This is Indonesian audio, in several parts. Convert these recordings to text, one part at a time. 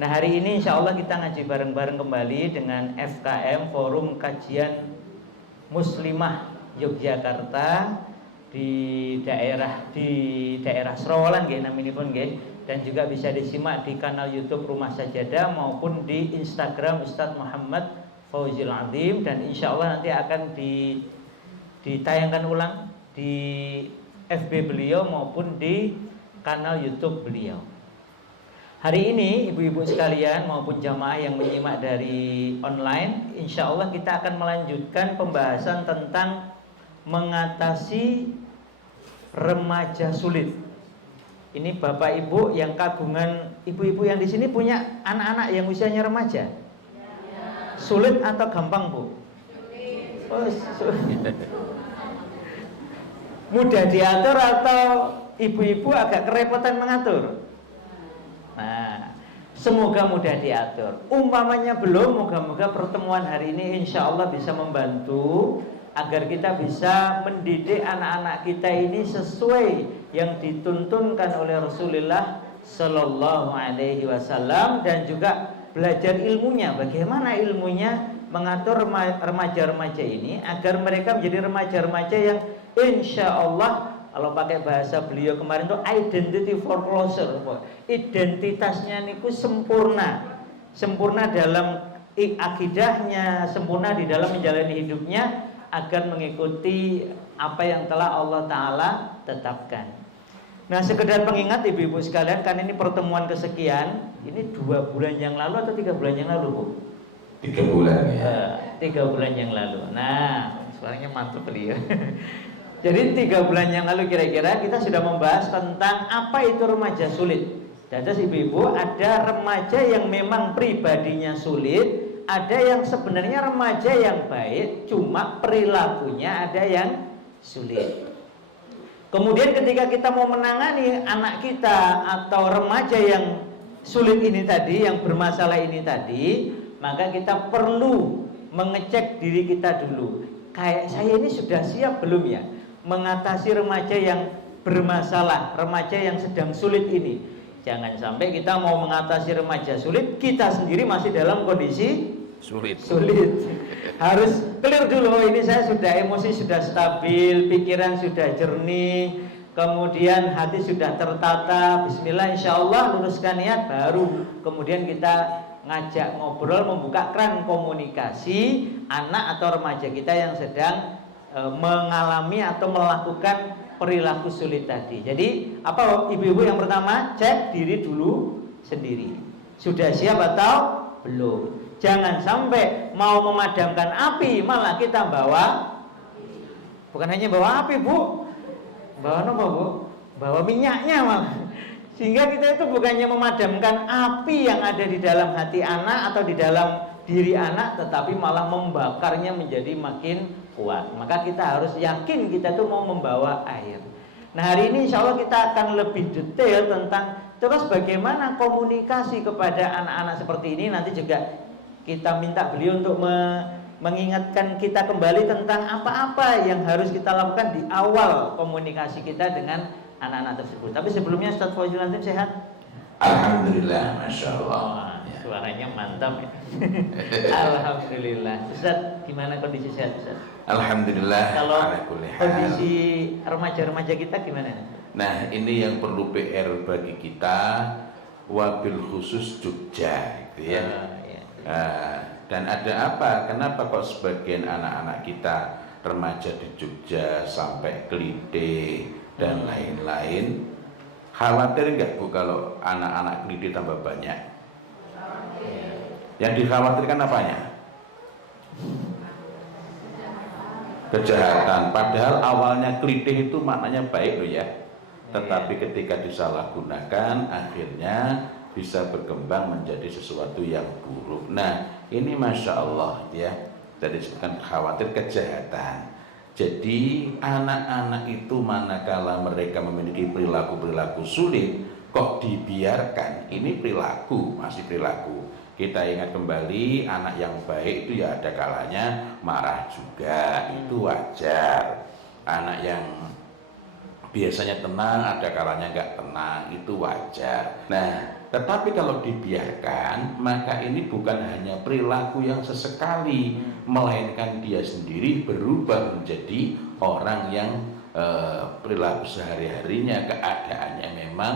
Nah, hari ini insya Allah kita ngaji bareng-bareng kembali dengan FKM Forum Kajian Muslimah Yogyakarta di daerah Srawalan nggih naminipun nggih, dan juga bisa disimak di kanal YouTube Rumah Sajadah maupun di Instagram Ustadz Muhammad Fauzil Azim, dan insya Allah nanti akan ditayangkan ulang di FB beliau maupun di kanal YouTube beliau. Hari ini ibu-ibu sekalian maupun jamaah yang menyimak dari online, insya Allah kita akan melanjutkan pembahasan tentang mengatasi remaja sulit. Ini bapak ibu yang kagungan, ibu-ibu yang di sini punya anak-anak yang usianya remaja. Sulit atau gampang, Bu? Oh, sulit. Mudah diatur atau ibu-ibu agak kerepotan mengatur? Nah, semoga mudah diatur. Umpamanya belum, moga-moga pertemuan hari ini insya Allah bisa membantu agar kita bisa mendidik anak-anak kita ini sesuai yang dituntunkan oleh Rasulullah Sallallahu Alaihi Wasallam, dan juga belajar ilmunya. Bagaimana ilmunya mengatur remaja-remaja ini agar mereka menjadi remaja-remaja yang insya Allah, kalau pakai bahasa beliau kemarin itu identity foreclosure, identitasnya niku sempurna dalam akidahnya, sempurna di dalam menjalani hidupnya agar mengikuti apa yang telah Allah Ta'ala tetapkan. Nah, sekedar pengingat ibu-ibu sekalian, kan ini pertemuan kesekian. Ini 2 bulan yang lalu atau 3 bulan yang lalu, Bu? 3 bulan ya. 3 bulan yang lalu. Nah, suaranya mantap beliau. Jadi 3 bulan yang lalu kira-kira kita sudah membahas tentang apa itu remaja sulit. Dan ibu-ibu, ada remaja yang memang pribadinya sulit, ada yang sebenarnya remaja yang baik, cuma perilakunya ada yang sulit. Kemudian ketika kita mau menangani anak kita atau remaja yang sulit ini tadi, yang bermasalah ini tadi, maka kita perlu mengecek diri kita dulu. Kayak saya ini sudah siap belum ya mengatasi remaja yang bermasalah, remaja yang sedang sulit ini. Jangan sampai kita mau mengatasi remaja sulit, kita sendiri masih dalam kondisi sulit. Harus clear dulu, oh ini saya sudah emosi sudah stabil, pikiran sudah jernih, kemudian hati sudah tertata. Bismillah, insya Allah luruskan niat, baru kemudian kita ngajak ngobrol, membuka keran komunikasi anak atau remaja kita yang sedang mengalami atau melakukan perilaku sulit tadi. Jadi apa ibu-ibu, yang pertama cek diri dulu sendiri, sudah siap atau belum. Jangan sampai mau memadamkan api malah kita bawa, bukan hanya bawa api, Bu, bawa apa, Bu? Bawa minyaknya malah. Sehingga kita itu bukannya memadamkan api yang ada di dalam hati anak atau di dalam diri anak, tetapi malah membakarnya menjadi makin kuat. Maka kita harus yakin kita tuh mau membawa air. Nah, hari ini insya Allah kita akan lebih detail tentang terus bagaimana komunikasi kepada anak-anak seperti ini. Nanti juga kita minta beliau untuk mengingatkan kita kembali tentang apa-apa yang harus kita lakukan di awal komunikasi kita dengan anak-anak tersebut. Tapi sebelumnya Ustadz Fauzil Azim sehat? Alhamdulillah, Masya Allah. Suaranya mantap ya. Alhamdulillah. Ustadz, gimana kondisi sehat, Ustadz? Alhamdulillah. Kalau kondisi remaja-remaja kita gimana? Nah, ini yang perlu PR bagi kita, wabil khusus Jogja, gitu ya. Dan ada apa? Kenapa kok sebagian anak-anak kita remaja di Jogja sampai Kelite dan lain-lain? Khawatir nggak, Bu, kalau anak-anak Kelite tambah banyak? Yang dikhawatirkan apanya? Kejahatan. Padahal awalnya Kelite itu maknanya baik loh ya. Tetapi ketika disalahgunakan akhirnya bisa berkembang menjadi sesuatu yang buruk. Nah, ini Masya Allah ya, tadi disebutkan khawatir kejahatan. Jadi anak-anak itu manakala mereka memiliki perilaku-perilaku sulit, kok dibiarkan? Ini perilaku, masih perilaku. Kita ingat kembali, anak yang baik itu ya ada kalanya marah juga, itu wajar. Anak yang biasanya tenang, ada kalanya nggak tenang, itu wajar. Nah, tetapi kalau dibiarkan, maka ini bukan hanya perilaku yang sesekali, melainkan dia sendiri berubah menjadi orang yang perilaku sehari-harinya keadaannya memang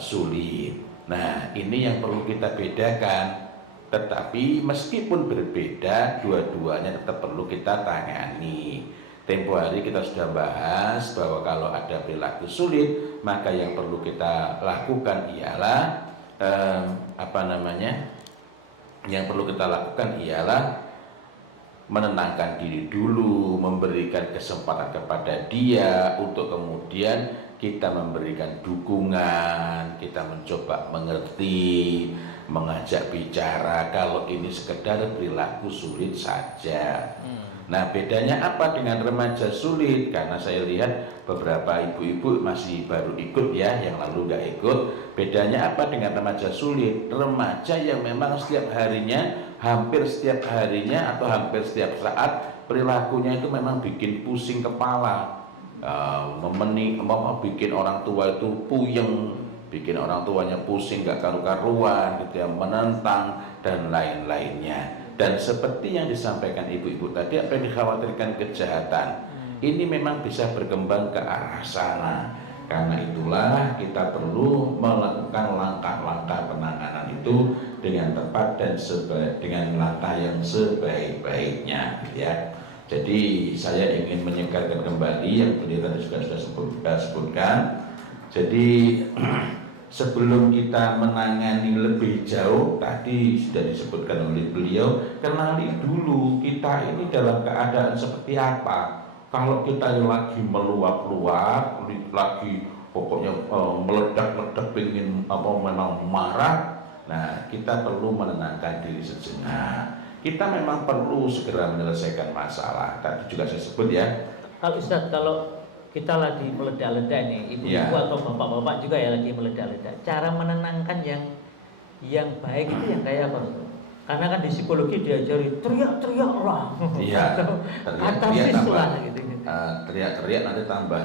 sulit. Nah, ini yang perlu kita bedakan. Tetapi meskipun berbeda, dua-duanya tetap perlu kita tangani. Tempo hari kita sudah bahas bahwa kalau ada perilaku sulit, maka yang perlu kita lakukan ialah yang perlu kita lakukan ialah menenangkan diri dulu, memberikan kesempatan kepada dia untuk kemudian kita memberikan dukungan, kita mencoba mengerti, mengajak bicara kalau ini sekedar perilaku sulit saja. Nah, bedanya apa dengan remaja sulit? Karena saya lihat beberapa ibu-ibu masih baru ikut ya, yang lalu nggak ikut. Bedanya apa dengan remaja sulit? Remaja yang memang setiap harinya, hampir setiap harinya atau hampir setiap saat perilakunya itu memang bikin pusing kepala, bikin orang tua itu puyeng, bikin orang tuanya pusing gak karu-karuan gitu ya, menentang dan lain-lainnya. Dan seperti yang disampaikan ibu-ibu tadi, apa yang dikhawatirkan kejahatan ini memang bisa berkembang ke arah sana. Karena itulah kita perlu melakukan langkah-langkah penanganan itu dengan tepat dan dengan langkah yang sebaik-baiknya ya. Jadi saya ingin menyegarkan kembali yang tadi sudah sebutkan. Jadi sebelum kita menangani lebih jauh, tadi sudah disebutkan oleh beliau, kenali dulu kita ini dalam keadaan seperti apa. Kalau kita lagi meluap-luap, lagi pokoknya meledak-ledak, ingin memang marah, nah kita perlu menenangkan diri sejenak. Kita memang perlu segera menyelesaikan masalah. Tadi juga saya sebut ya. Kalau Ustaz, kalau kita lagi meledak-ledak nih, ibu-ibu atau bapak-bapak juga ya lagi meledak-ledak. Cara menenangkan yang baik itu yang kayak apa? Karena kan di psikologi diajari teriak-teriaklah. Iya. Katasis lah gitu. Teriak-teriak nanti tambah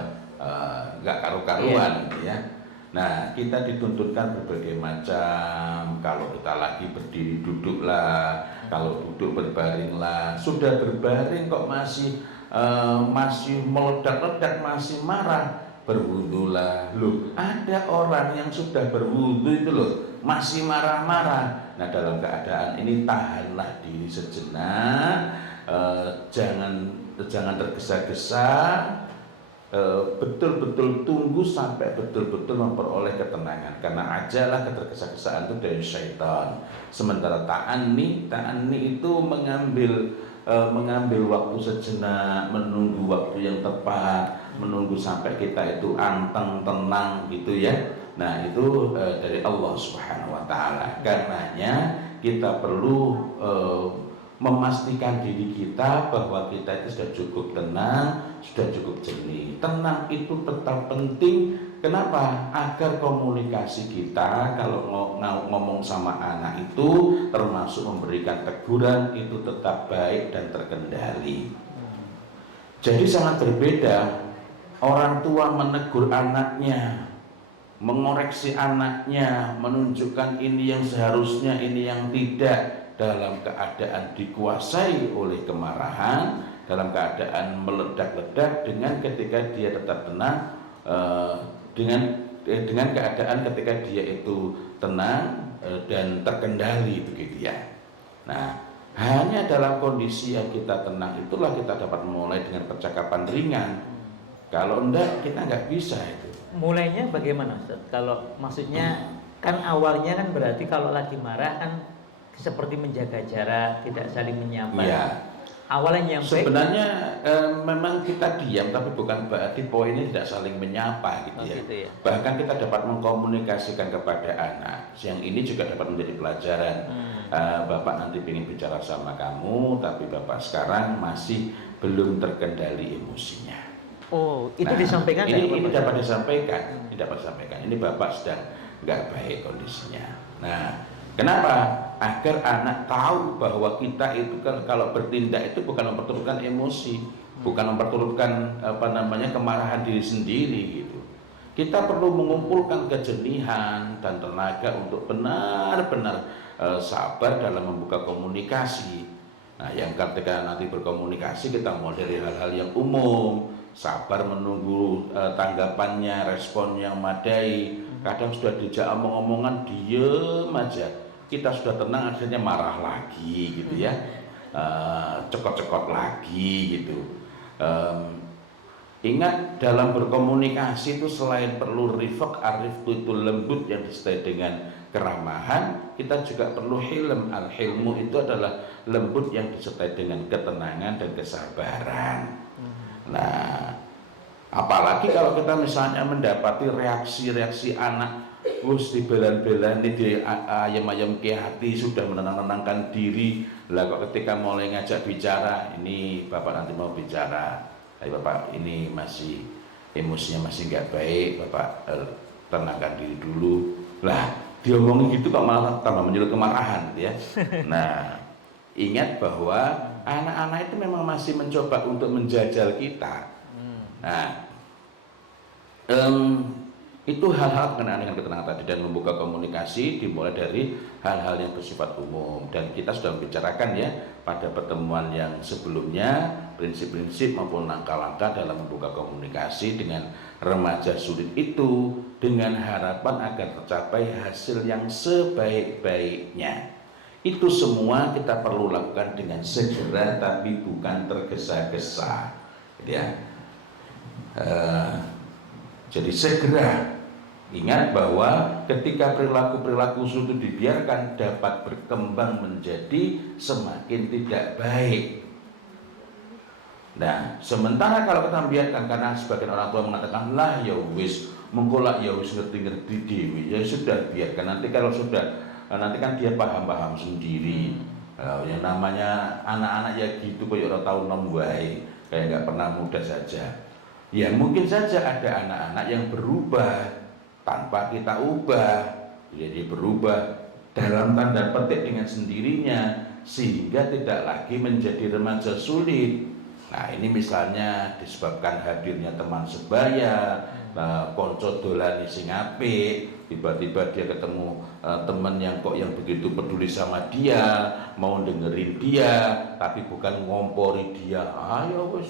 nggak karu-karuan gitu ya. Nah, kita dituntutkan berbagai macam. Kalau kita lagi berdiri, duduklah. Kalau duduk, berbaringlah. Sudah berbaring kok masih meledak-ledak, masih marah, berwudulah. Loh, ada orang yang sudah berwudu itu loh, masih marah-marah. Nah, dalam keadaan ini tahanlah diri sejenak, jangan tergesa-gesa, betul-betul tunggu sampai betul-betul memperoleh ketenangan. Karena ajalah ketergesa-gesaan itu dari syaitan. Sementara ta'anni itu mengambil waktu sejenak, menunggu waktu yang tepat, menunggu sampai kita itu anteng, tenang gitu ya. Nah, itu dari Allah Subhanahu wa taala. Karenanya kita perlu memastikan diri kita bahwa kita itu sudah cukup tenang, sudah cukup jernih. Tenang itu tetap penting. Kenapa? Agar komunikasi kita kalau ngomong sama anak itu, termasuk memberikan teguran, itu tetap baik dan terkendali. Jadi sangat berbeda orang tua menegur anaknya, mengoreksi anaknya, menunjukkan ini yang seharusnya, ini yang tidak, dalam keadaan dikuasai oleh kemarahan, dalam keadaan meledak-ledak, dengan ketika dia tetap tenang, dengan keadaan ketika dia itu tenang dan terkendali begitu ya. Nah, hanya dalam kondisi yang kita tenang itulah kita dapat memulai dengan percakapan ringan. Kalau enggak, kita enggak bisa itu. Mulainya bagaimana, Ustaz? Kalau maksudnya kan awalnya kan berarti kalau lagi marah kan seperti menjaga jarak, tidak saling menyapa. Ya. Awalnya yang sebenarnya memang kita diam, tapi bukan berarti poinnya tidak saling menyapa gitu ya. Gitu ya. Bahkan kita dapat mengkomunikasikan kepada anak. Yang ini juga dapat menjadi pelajaran. Bapak nanti ingin bicara sama kamu, tapi Bapak sekarang masih belum terkendali emosinya. Oh, itu disampaikan? Ini dapat disampaikan, Ini Bapak sedang nggak baik kondisinya. Nah, kenapa? Agar anak tahu bahwa kita itu kalau bertindak itu bukan memperturutkan emosi, bukan memperturutkan kemarahan diri sendiri gitu. Kita perlu mengumpulkan kejenihan dan tenaga untuk benar-benar sabar dalam membuka komunikasi. Nah, yang ketika nanti berkomunikasi kita mulai dari hal-hal yang umum, sabar menunggu tanggapannya, respon yang memadai. Kadang sudah dijak omong-omongan diem aja, kita sudah tenang akhirnya marah lagi gitu ya, cekot-cekot lagi gitu. Ingat, dalam berkomunikasi itu selain perlu rifq, arif itu lembut yang disertai dengan keramahan, kita juga perlu hilm. Al-hilmu itu adalah lembut yang disertai dengan ketenangan dan kesabaran. Nah, apalagi kalau kita misalnya mendapati reaksi-reaksi anak, dibelan-belani, di ayam-ayam ke hati, sudah menenang-nenangkan diri. Lah kok ketika mulai ngajak bicara, ini bapak nanti mau bicara, tapi bapak ini masih emosinya masih nggak baik, bapak tenangkan diri dulu. Lah diomongin gitu kok malah tambah menyulut kemarahan gitu ya. Nah, ingat bahwa anak-anak itu memang masih mencoba untuk menjajal kita. Nah, itu hal-hal berkenaan dengan ketenangan tadi, dan membuka komunikasi dimulai dari hal-hal yang bersifat umum, dan kita sudah membicarakan ya pada pertemuan yang sebelumnya prinsip-prinsip maupun langkah-langkah dalam membuka komunikasi dengan remaja sulit itu dengan harapan agar tercapai hasil yang sebaik-baiknya. Itu semua kita perlu lakukan dengan segera tapi bukan tergesa-gesa, ya. Jadi segera. Ingat bahwa ketika perilaku-perilaku itu dibiarkan dapat berkembang menjadi semakin tidak baik. Nah, sementara kalau kita biarkan, karena sebagian orang tua mengatakan lah ya wis, mengkolak ya wis ngerti-ngerti dewi, ya sudah biarkan, nanti kalau sudah nanti kan dia paham-paham sendiri. Yang namanya anak-anak ya gitu, kayak orang tahu nom wae, kayak nggak pernah muda saja. Ya mungkin saja ada anak-anak yang berubah tanpa kita ubah, jadi berubah dalam tanda petik dengan sendirinya sehingga tidak lagi menjadi remaja sulit. Nah, ini misalnya disebabkan hadirnya teman sebaya, konco dolani sing apik, tiba-tiba dia ketemu teman yang begitu peduli sama dia, mau dengerin dia, tapi bukan ngompori dia. Ayo wis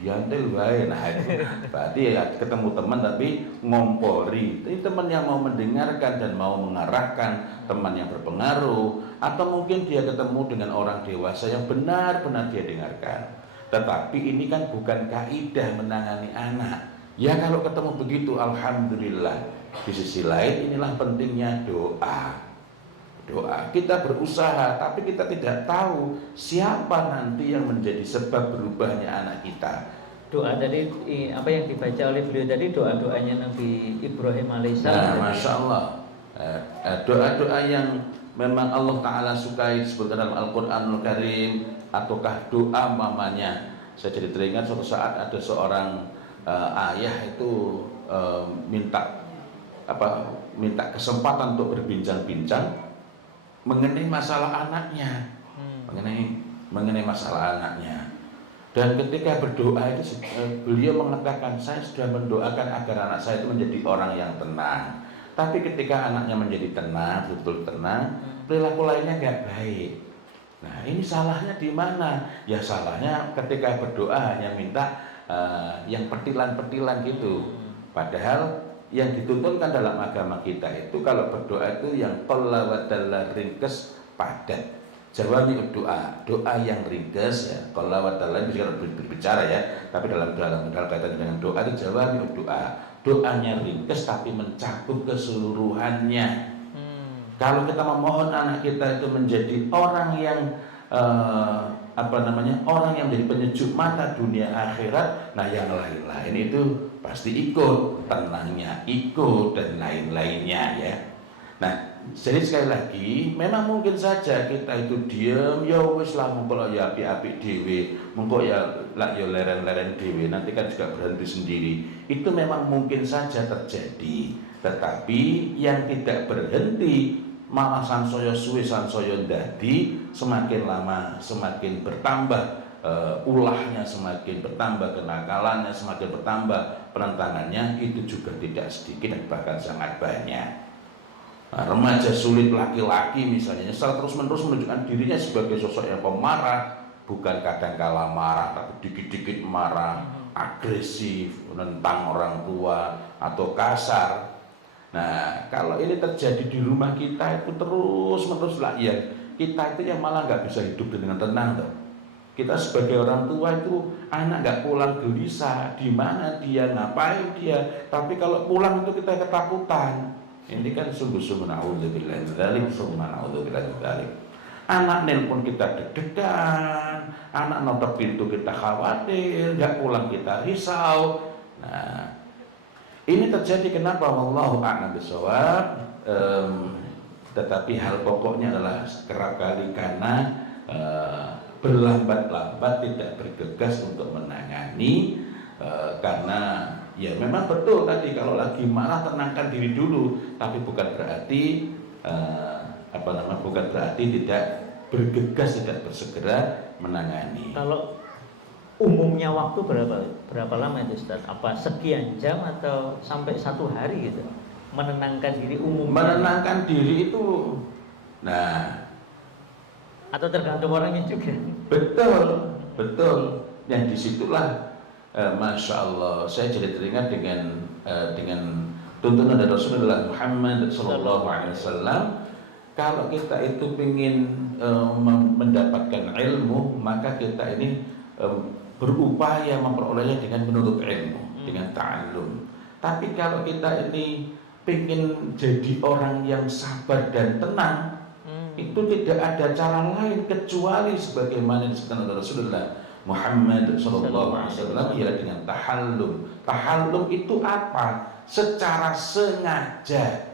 diantel wae. Nah, itu berarti ya ketemu teman tapi ngompori. Ini teman yang mau mendengarkan dan mau mengarahkan, teman yang berpengaruh, atau mungkin dia ketemu dengan orang dewasa yang benar-benar dia dengarkan. Tetapi ini kan bukan kaidah menangani anak. Ya kalau ketemu begitu alhamdulillah. Di sisi lain inilah pentingnya doa. Doa, kita berusaha tapi kita tidak tahu siapa nanti yang menjadi sebab berubahnya anak kita. Doa tadi apa yang dibaca oleh beliau tadi, doa-doanya Nabi Ibrahim alaihissalam. Nah, Masya Allah, doa-doa yang memang Allah Ta'ala sukai disebutkan dalam Al-Quranul Karim, ataukah doa mamanya. Saya jadi teringat suatu saat ada seorang ayah itu minta kesempatan untuk berbincang-bincang mengenai masalah anaknya, mengenai masalah anaknya. Dan ketika berdoa itu beliau mengatakan, saya sudah mendoakan agar anak saya itu menjadi orang yang tenang. Tapi ketika anaknya menjadi tenang, betul tenang, perilaku lainnya nggak baik. Nah, ini salahnya di mana? Ya salahnya ketika berdoa hanya minta yang petilan-petilan gitu. Padahal yang dituntunkan dalam agama kita itu kalau berdoa itu yang qalla wa dalla, ringkes padat. Jawami doa yang ringkes ya. Qalla wa dalla bisa berbicara ya, tapi dalam kaitan dengan doa itu jawami doanya ringkes tapi mencakup keseluruhannya. Kalau kita memohon anak kita itu menjadi orang yang orang yang menjadi penyejuk mata dunia akhirat, nah yang lain-lain itu pasti ikut, tenangnya ikut dan lain-lainnya ya. Nah, jadi sekali lagi memang mungkin saja kita itu diam, ya wis lah mengko ya api-api dhewe, mengko ya lak ya leren-leren dhewe, nanti kan juga berhenti sendiri. Itu memang mungkin saja terjadi, tetapi yang tidak berhenti malah sansaya suwe sansaya ndadi, semakin lama semakin bertambah ulahnya semakin bertambah, kenakalannya semakin bertambah, penentangannya itu juga tidak sedikit dan bahkan sangat banyak. Nah, remaja sulit laki-laki misalnya secara terus-menerus menunjukkan dirinya sebagai sosok yang pemarah, bukan kadang kala marah tapi dikit-dikit marah, agresif, menentang orang tua atau kasar. Nah, kalau ini terjadi di rumah kita itu terus-menerus lah, ya kita itu yang malah nggak bisa hidup dengan tenang tuh. Kita sebagai orang tua itu anak nggak pulang gelisah, di mana dia, ngapain dia. Tapi kalau pulang itu kita ketakutan. Ini kan sungguh-sungguh naudzubillah min dzalik, summa naudzubillah min dzalik. Anak nelpon kita deg-degan, anak notok pintu kita khawatir, nggak pulang kita risau. Nah, ini terjadi kenapa? Wallahu a'lam bishawab. Tetapi hal pokoknya adalah kerap kali karena berlambat-lambat tidak bergegas untuk menangani, karena ya memang betul tadi kalau lagi marah tenangkan diri dulu, tapi bukan berarti bukan berarti tidak bergegas, tidak bersegera menangani. Kalau umumnya waktu berapa lama itu Ustaz? Apa sekian jam atau sampai 1 hari gitu? Menenangkan diri umumnya. Menenangkan diri itu, nah, atau tergantung orangnya juga. Betul, betul. Yang disitulah, masya Allah, saya jadi teringat dengan tuntunan dari Rasulullah Muhammad SAW. Kalau kita itu ingin mendapatkan ilmu, maka kita ini berupaya memperolehnya dengan menuntut ilmu, dengan ta'allum. Tapi kalau kita ini ingin jadi orang yang sabar dan tenang, itu tidak ada cara lain kecuali sebagaimana disebutkan oleh Rasulullah Muhammad SAW, ialah dengan tahallum. Tahallum itu apa? Secara sengaja.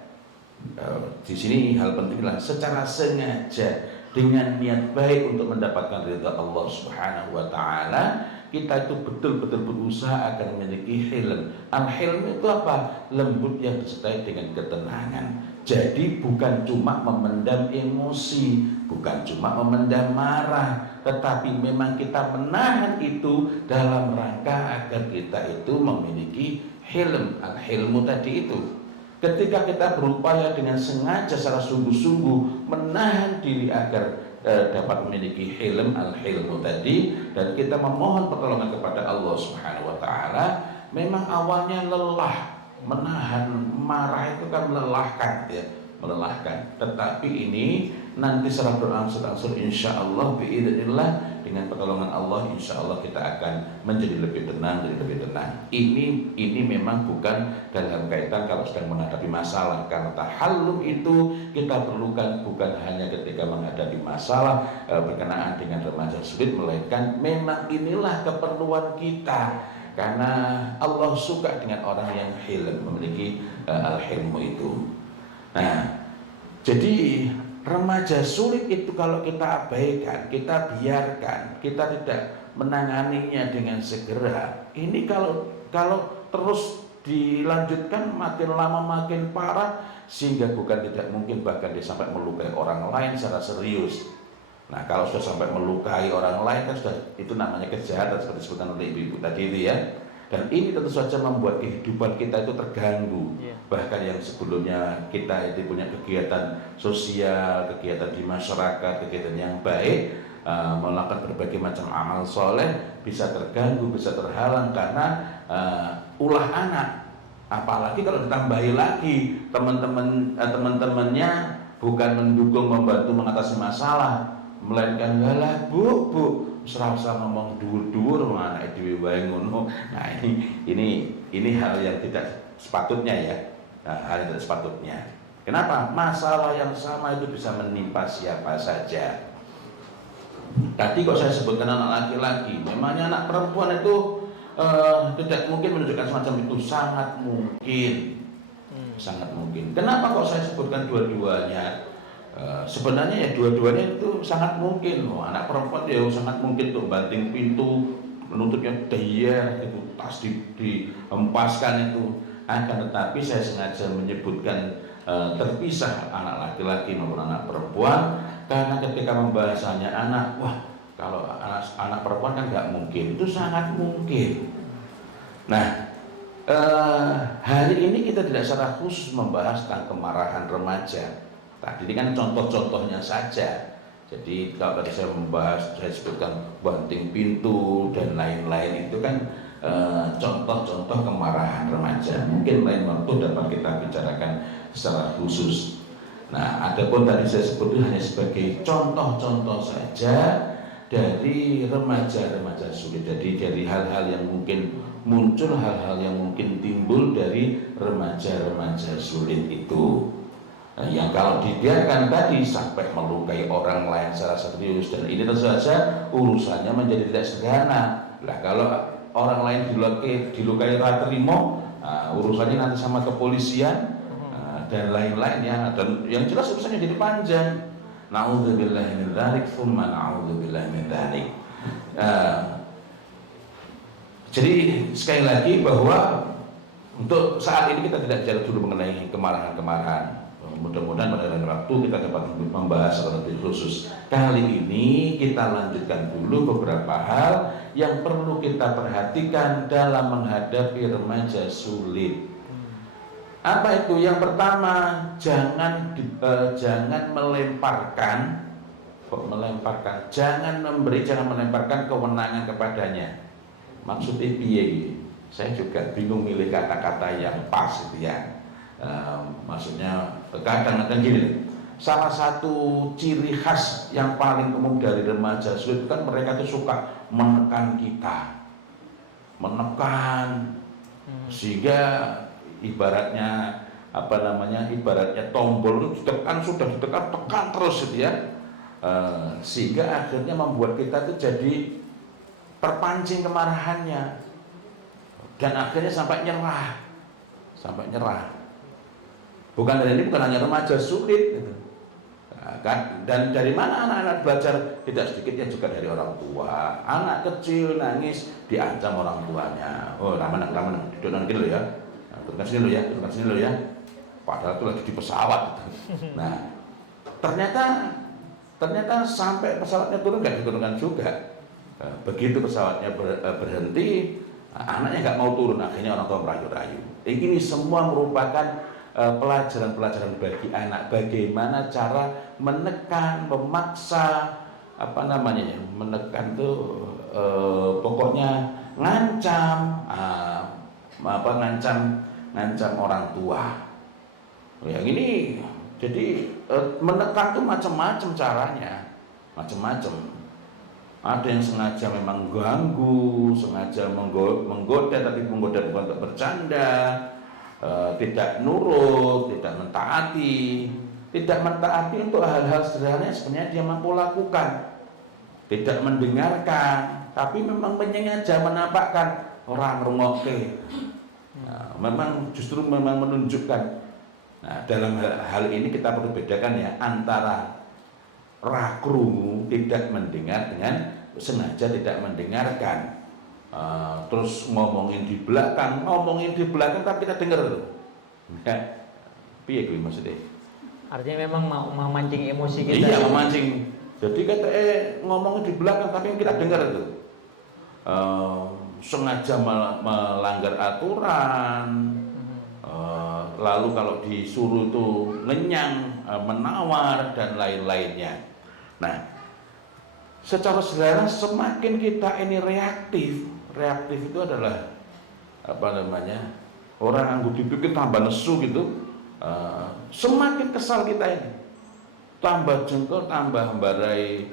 Di sini hal pentinglah secara sengaja dengan niat baik untuk mendapatkan ridha Allah Subhanahu wa taala, kita itu betul-betul berusaha agar memiliki hilm. Al-hilm itu apa? Lembut yang disertai dengan ketenangan. Jadi bukan cuma memendam emosi, bukan cuma memendam marah, tetapi memang kita menahan itu dalam rangka agar kita itu memiliki hilm. Al-hilmu tadi itu, ketika kita berupaya dengan sengaja secara sungguh-sungguh menahan diri agar dapat memiliki hilm, al-hilmu tadi, dan kita memohon pertolongan kepada Allah Subhanahu wa taala. Memang awalnya lelah, menahan marah itu kan melelahkan, ya, melelahkan. Tetapi ini nanti secara berangsur-angsur insyaallah biidznillah, dengan pertolongan Allah insyaallah kita akan menjadi lebih tenang, lebih tenang. Ini memang bukan dalam kaitan kalau sedang menghadapi masalah, karena tahallum itu kita perlukan bukan hanya ketika menghadapi masalah berkenaan dengan remaja sulit, melainkan memang inilah keperluan kita. Karena Allah suka dengan orang yang hilm, memiliki al-hilmu itu. Nah, jadi remaja sulit itu kalau kita abaikan, kita biarkan, kita tidak menanganinya dengan segera, ini kalau terus dilanjutkan makin lama makin parah, sehingga bukan tidak mungkin bahkan dia sampai melukai orang lain secara serius. Nah, kalau sudah sampai melukai orang lain kan sudah itu namanya kejahatan seperti disebutkan oleh ibu-ibu tadi itu ya. Dan ini tentu saja membuat kehidupan kita itu terganggu. Bahkan yang sebelumnya kita itu punya kegiatan sosial, kegiatan di masyarakat, kegiatan yang baik, melakukan berbagai macam amal soleh, bisa terganggu, bisa terhalang karena ulah anak. Apalagi kalau ditambahi lagi teman-temannya bukan mendukung, membantu mengatasi masalah, melainkan galah bu serasa ngomong dur anak dhewe wae ngono. Nah, ini hal yang tidak sepatutnya ya. Hal yang tidak sepatutnya. Kenapa? Masalah yang sama itu bisa menimpa siapa saja. Tadi kok saya sebutkan anak laki-laki, memangnya anak perempuan itu tidak mungkin menunjukkan semacam itu? Sangat mungkin. Sangat mungkin. Kenapa kok saya sebutkan dua-duanya? Sebenarnya ya dua-duanya itu sangat mungkin. Anak perempuan ya sangat mungkin untuk banting pintu, menuntutnya dia itu tas dihempaskan itu. Akan tetapi saya sengaja menyebutkan terpisah anak laki-laki maupun anak perempuan, karena ketika membahasanya anak, wah Kalau anak perempuan kan nggak mungkin, itu sangat mungkin. Nah, hari ini kita tidak secara khusus membahas tentang kemarahan remaja. Tadi ini kan contoh-contohnya saja. Jadi kalau tadi saya membahas, saya sebutkan banting pintu dan lain-lain, itu kan contoh-contoh kemarahan remaja. Mungkin lain waktu dapat kita bicarakan secara khusus. Nah, adapun tadi saya sebut itu hanya sebagai contoh-contoh saja dari remaja-remaja sulit. Jadi dari hal-hal yang mungkin muncul, hal-hal yang mungkin timbul dari remaja-remaja sulit itu. Nah, yang kalau dibiarkan tadi sampai melukai orang lain secara serius, dan ini tentu saja urusannya menjadi tidak sederhana. Nah, kalau orang lain dilukai ratrimo, urusannya nanti sama kepolisian dan lain-lainnya, dan yang jelas urusannya jadi panjang. Na'udzubillahi min dzalik, tsumma na'udzubillahi min dzalik. Jadi sekali lagi bahwa untuk saat ini kita tidak bicara dulu mengenai kemarahan-kemarahan. Mudah-mudahan pada lain waktu kita dapat membahas secara lebih khusus. Kali ini kita lanjutkan dulu beberapa hal yang perlu kita perhatikan dalam menghadapi remaja sulit. Apa itu? Yang pertama, jangan melemparkan, jangan melemparkan kewenangan kepadanya. Maksudnya piye? Saya juga bingung milih kata-kata yang pas itu ya. Maksudnya kadang-kadang gini, salah satu ciri khas yang paling umum dari remaja sulit itu kan mereka itu suka menekan kita, sehingga ibaratnya ibaratnya tombol itu ditekan, sudah ditekan, tekan terus gitu ya, sehingga akhirnya membuat kita itu jadi terpancing kemarahannya dan akhirnya sampai nyerah. Bukan hanya remaja sulit gitu. Kan? Dan dari mana anak-anak belajar? Tidak sedikitnya juga dari orang tua. Anak kecil nangis diancam orang tuanya. Oh, ramanang, duduk nanti dulu ya. Dudukkan sini dulu ya. Padahal itu lagi di pesawat. Nah, ternyata sampai pesawatnya turun nggak diturunkan juga. Begitu pesawatnya berhenti, anaknya nggak mau turun. Akhirnya orang tua merayu-rayu. Ini semua merupakan pelajaran-pelajaran bagi anak, bagaimana cara menekan, memaksa, menekan tuh pokoknya ngancam orang tua. Yang ini jadi menekan tuh macam-macam caranya, macam-macam. Ada yang sengaja memang ganggu, sengaja menggoda, tapi menggoda bukan untuk bercanda. Tidak nurut, tidak mentaati untuk hal-hal sederhana yang sebenarnya dia mampu lakukan, tidak mendengarkan, tapi memang menyengaja menampakkan orang rungokke. Memang menunjukkan. Nah, dalam hal ini kita perlu bedakan ya antara rakrungu, tidak mendengar, dengan sengaja tidak mendengarkan. Terus ngomongin di belakang tapi kita dengar tuh. Ya, piye kuwi maksudnya? Artinya memang mau memancing emosi kita. Iya, memancing. Jadi kata ngomongin di belakang tapi kita dengar itu. Sengaja melanggar aturan. Lalu kalau disuruh itu ngenyang, menawar dan lain-lainnya. Nah, secara sederhana semakin kita ini reaktif itu adalah orang anggur dipikir tambah nesu gitu, semakin kesal kita ini, tambah jengkel, tambah embarai,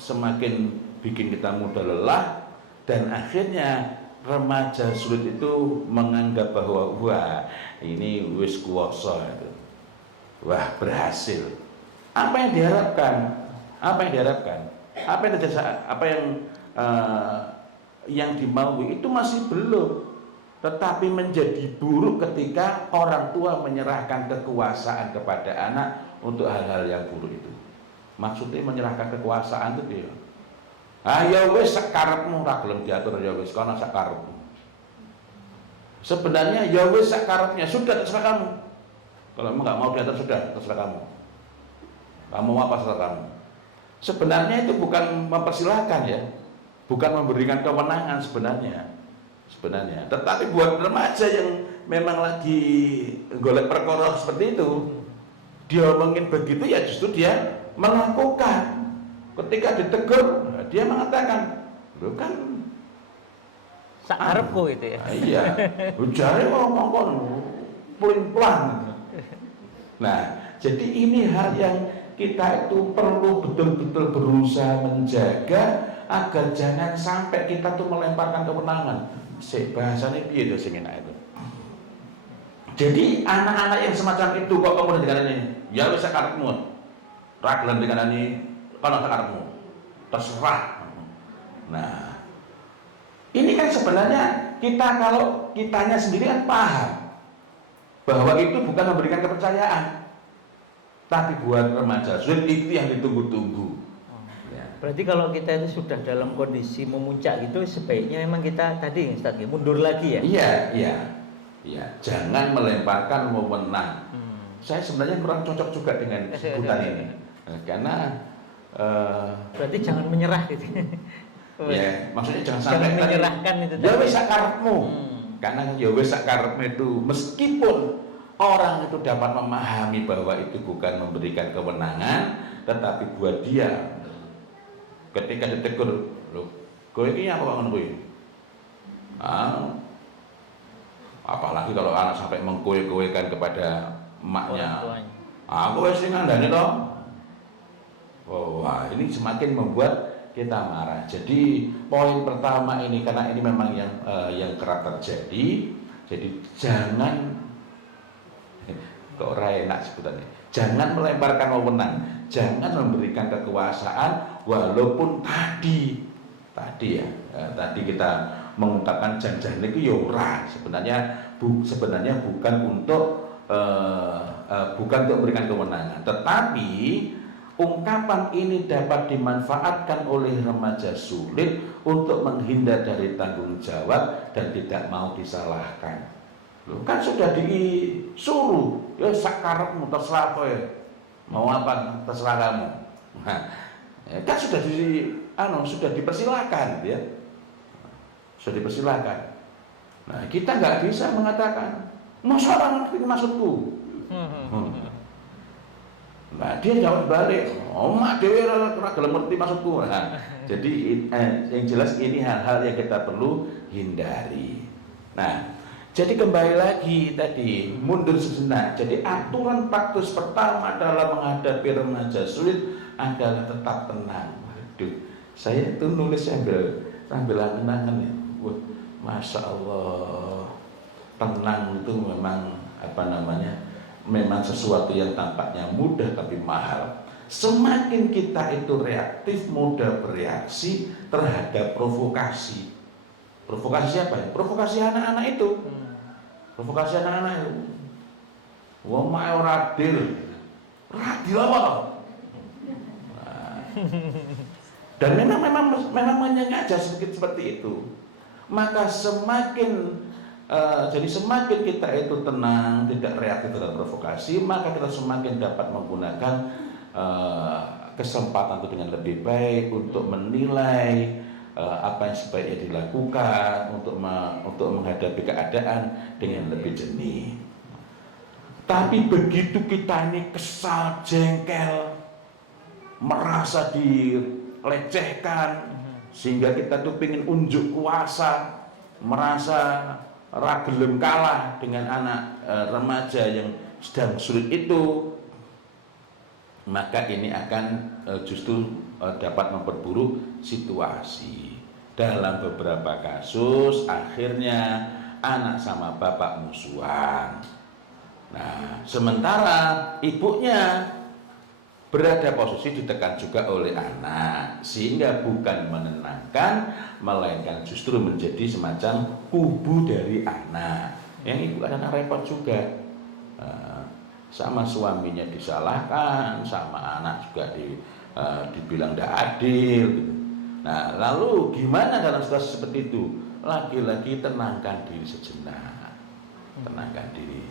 semakin bikin kita mudah lelah, dan akhirnya remaja sulit itu menganggap bahwa wah ini wis kuwasa itu, wah berhasil. Apa yang diharapkan? Yang dimaui itu masih belum, tetapi menjadi buruk ketika orang tua menyerahkan kekuasaan kepada anak untuk hal-hal yang buruk itu. Maksudnya menyerahkan kekuasaan itu dia. Ya wis sakarepmu, ora gelem diatur ya wis kono sakarepmu. Sebenarnya ya wis sakarepnya, sudah terserah kamu. Kalau kamu nggak mau diatur sudah terserah kamu. Kamu apa terserah kamu. Sebenarnya itu bukan mempersilahkan ya, bukan memberikan kewenangan sebenarnya. Tetapi buat remaja yang memang lagi golek perkara seperti itu, dia omongin begitu ya justru dia melakukan. Ketika ditegur, dia mengatakan, "Lu kan sakarepku itu ya." Iya, ujare ngomong kon pelin-pelan. Nah, jadi ini hal yang kita itu perlu betul-betul berusaha menjaga agar jangan sampai kita tuh melemparkan kewenangan. Bahasanya piye to sing enak itu. Jadi anak-anak yang semacam itu kok kemudian dikanani, ya wis sakarepmu. Ra gelem dikanani kono sakarepmu. Terserah. Nah, ini kan sebenarnya kita kalau kitanya sendiri kan paham bahwa itu bukan memberikan kepercayaan. Tapi buat remaja sulit itu yang ditunggu-tunggu. Berarti kalau kita itu sudah dalam kondisi memuncak gitu, sebaiknya memang kita tadi Ustaz mundur lagi ya? Iya. Jangan melemparkan wewenang. Saya sebenarnya kurang cocok juga dengan sebutan ini. Karena berarti jangan menyerah gitu. Ya, maksudnya jangan sampai menyerahkan itu. Ya wis sakarepmu. Karena ya wis sakarepmu itu meskipun orang itu dapat memahami bahwa itu bukan memberikan kewenangan, tetapi buat dia ketika ditegur, "Loh, kowe iki apa ngono kowe?" Apalagi kalau anak sampai mengkowe-kowekan kepada emaknya. Kowe sing ngandani to. Wah, ini semakin membuat kita marah. Jadi poin pertama ini karena ini memang yang kerap terjadi. Jadi jangan kok ora enak sebutannya. Jangan melemparkan wewenang, jangan memberikan kekuasaan walaupun tadi kita mengungkapkan janjian itu ya ora. Sebenarnya bukan untuk memberikan kewenangan, tetapi ungkapan ini dapat dimanfaatkan oleh remaja sulit untuk menghindar dari tanggung jawab dan tidak mau disalahkan. Loh, kan sudah disuruh, ya sakarepmu terserah kowe. Mau apa terserah kamu. Nah, kan sudah dipersilakan ya. Sudah dipersilakan. Nah, kita nggak bisa mengatakan, "Masa orang ngerti maksudku?" Nah, dia jawab balik, "Mak dhewe ora gelem ngerti maksudku." Nah, jadi yang jelas ini hal-hal yang kita perlu hindari. Nah, jadi kembali lagi tadi, mundur sejenak. Jadi aturan praktis pertama dalam menghadapi remaja sulit adalah tetap tenang. Waduh, saya itu nulis sambil angen-angen ya. Wah, Masya Allah, tenang itu memang memang sesuatu yang tampaknya mudah tapi mahal. Semakin kita itu reaktif, mudah bereaksi terhadap provokasi. Provokasi siapa ya? Provokasi anak-anak itu. Provokasi anak-anak itu. Wong mae ora adil. Adil apa toh? Dan memang menyengaja sedikit seperti itu. Maka semakin kita itu tenang, tidak reaktif terhadap provokasi, maka kita semakin dapat menggunakan kesempatan itu dengan lebih baik untuk menilai apa yang sebaiknya dilakukan untuk menghadapi keadaan dengan lebih jernih. Tapi begitu kita ini kesal, jengkel, merasa dilecehkan, sehingga kita tuh pengen unjuk kuasa, merasa ragelem kalah dengan anak remaja yang sedang sulit itu, maka ini akan justru dapat memperburuk situasi. Dalam beberapa kasus akhirnya anak sama bapak musuhan. Nah, sementara ibunya berada posisi ditekan juga oleh anak, sehingga bukan menenangkan, melainkan justru menjadi semacam kubu dari anak. Yang ibu anak repot juga, sama suaminya disalahkan, sama anak juga dibilang tidak adil gitu. Nah, lalu gimana dalam situasi seperti itu? Lagi-lagi tenangkan diri sejenak, tenangkan diri.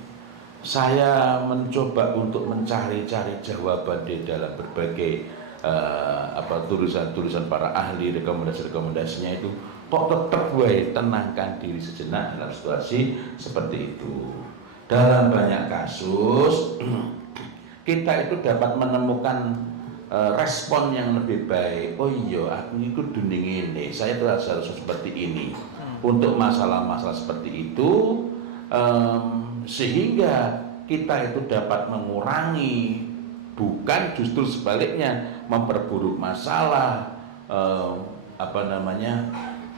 Saya mencoba untuk mencari-cari jawaban di dalam berbagai tulisan para ahli, rekomendasinya itu kok tetap tenangkan diri sejenak dalam situasi seperti itu. Dalam banyak kasus kita itu dapat menemukan respon yang lebih baik. Oh iya, aku itu duning ini, saya itu harus seperti ini. Untuk masalah-masalah seperti itu, sehingga kita itu dapat mengurangi, bukan justru sebaliknya memperburuk masalah,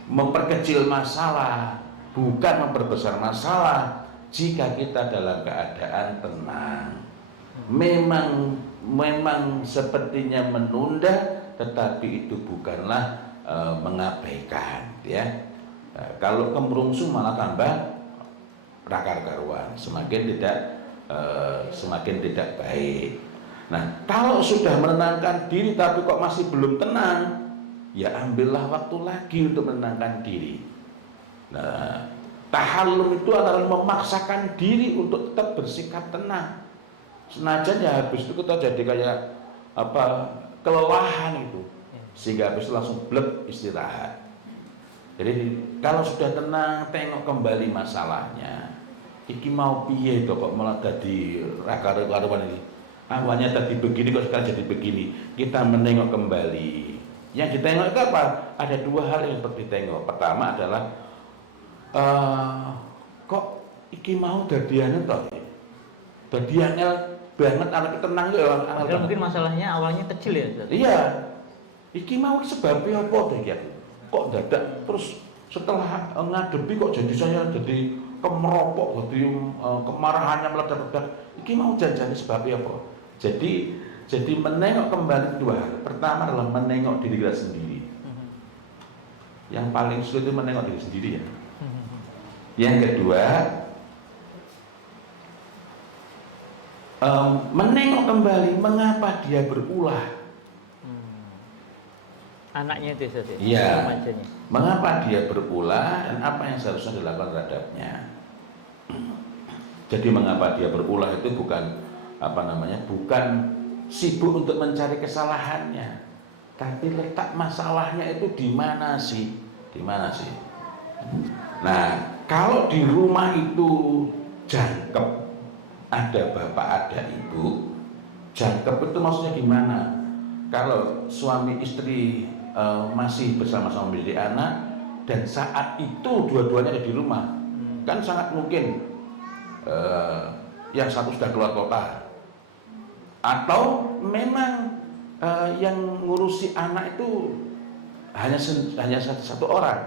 memperkecil masalah, bukan memperbesar masalah. Jika kita dalam keadaan tenang, memang sepertinya menunda, tetapi itu bukanlah mengabaikan, ya. Kalau kemerungsung malah tambah rakar karuan, semakin tidak baik. Nah, kalau sudah menenangkan diri tapi kok masih belum tenang, ya ambillah waktu lagi untuk menenangkan diri. Nah, tahallum itu adalah memaksakan diri untuk tetap bersikap tenang. Senajan ya habis itu kita jadi kayak kelelahan itu, sehingga habis itu langsung blek istirahat. Jadi kalau sudah tenang, tengok kembali masalahnya. Iki mau piye to kok malah jadi rakar-karuan ini. Awalnya tadi begini kok sekarang jadi begini. Kita menengok kembali. Yang ditengok itu apa? Ada dua hal yang perlu ditengok. Pertama adalah kok iki mau dadiane to? Dadiane banget anak tenang ya. Mungkin masalahnya awalnya kecil ya. Iya. Iki mau sebabnya apa to iki? Kok dadak terus setelah ngadepi kok saya jadi kemeropok, jadi kemarahannya meledak-ledak. Iki mau janjane sebabnya apa? Jadi menengok kembali dua hal. Pertama adalah menengok diri kita sendiri. Yang paling sulit itu menengok diri sendiri, ya. Yang kedua, menengok kembali mengapa dia berulah. Anaknya itu saja. Iya. Mengapa dia berulah dan apa yang seharusnya dilakukan terhadapnya. Jadi mengapa dia berulah itu bukan bukan sibuk untuk mencari kesalahannya, tapi letak masalahnya itu di mana sih? Nah, kalau di rumah itu jangkep, ada bapak ada ibu, jangkep itu maksudnya gimana? Kalau suami istri masih bersama-sama mendidik anak dan saat itu dua-duanya ada di rumah, kan sangat mungkin yang satu sudah keluar kota, atau memang yang ngurusi anak itu hanya satu orang,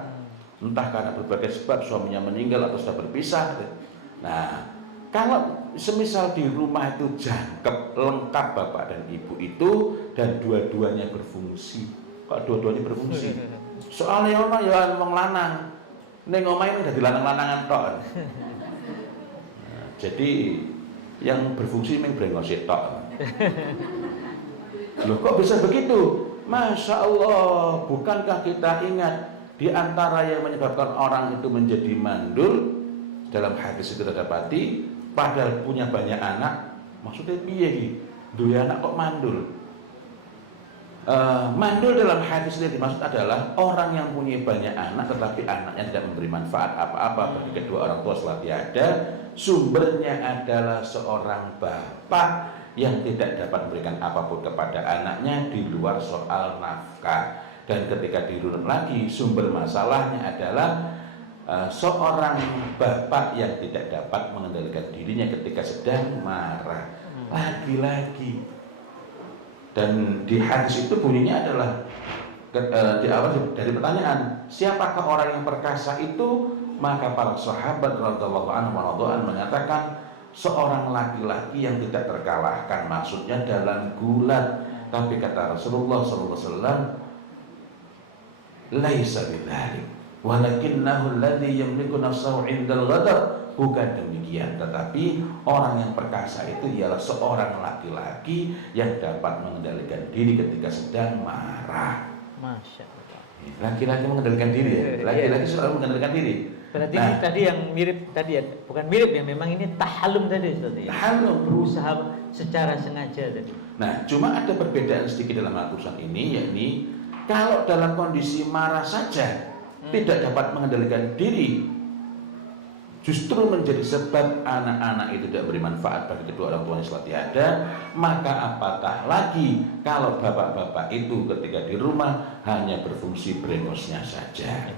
entah karena berbagai sebab suaminya meninggal atau sudah berpisah. Nah, kalau semisal di rumah itu jangkep lengkap bapak dan ibu itu dan dua-duanya berfungsi. Kok dua-duanya berfungsi? Soalnya ono ya wong lanang, ning omahe udah dilanang-lanangan tok. Jadi yang berfungsi memang brengose tok. Loh kok bisa begitu? Masya Allah, bukankah kita ingat di antara yang menyebabkan orang itu menjadi mandul, dalam hadis itu terdapati padahal punya banyak anak. Maksudnya piye iki? Duwe anak kok mandul? Mandul dalam hadis ini dimaksud adalah orang yang punya banyak anak tetapi anaknya tidak memberi manfaat apa-apa bagi kedua orang tua setelah tiada. Sumbernya adalah seorang bapak yang tidak dapat memberikan apapun kepada anaknya di luar soal nafkah. Dan ketika dirunut lagi, sumber masalahnya adalah seorang bapak yang tidak dapat mengendalikan dirinya ketika sedang marah. Lagi-lagi, dan di hadis itu bunyinya adalah di awal dari pertanyaan, siapakah orang yang perkasa itu? Maka para sahabat radhiyallahu anhum mengatakan seorang laki-laki yang tidak terkalahkan, maksudnya dalam gulat. Tapi kata Rasulullah SAW, laisa bidzalik walakinnahu alladhi yamliku nafsahu 'indal ghadab. Bukan demikian, tetapi orang yang perkasa itu ialah seorang laki-laki yang dapat mengendalikan diri ketika sedang marah. Masya Allah. Laki-laki mengendalikan diri, ya? Laki-laki selalu mengendalikan diri. Berarti ini tadi yang mirip tadi ya, bukan mirip ya, memang ini tahallum tadi. Tahallum, berusaha secara sengaja tadi. Nah, cuma ada perbedaan sedikit dalam Al-Quran ini, yakni kalau dalam kondisi marah saja tidak dapat mengendalikan diri, justru menjadi sebab anak-anak itu tidak beri manfaat bagi kedua orang tuanya setelah tiada, maka apatah lagi kalau bapak-bapak itu ketika di rumah hanya berfungsi brengosnya saja.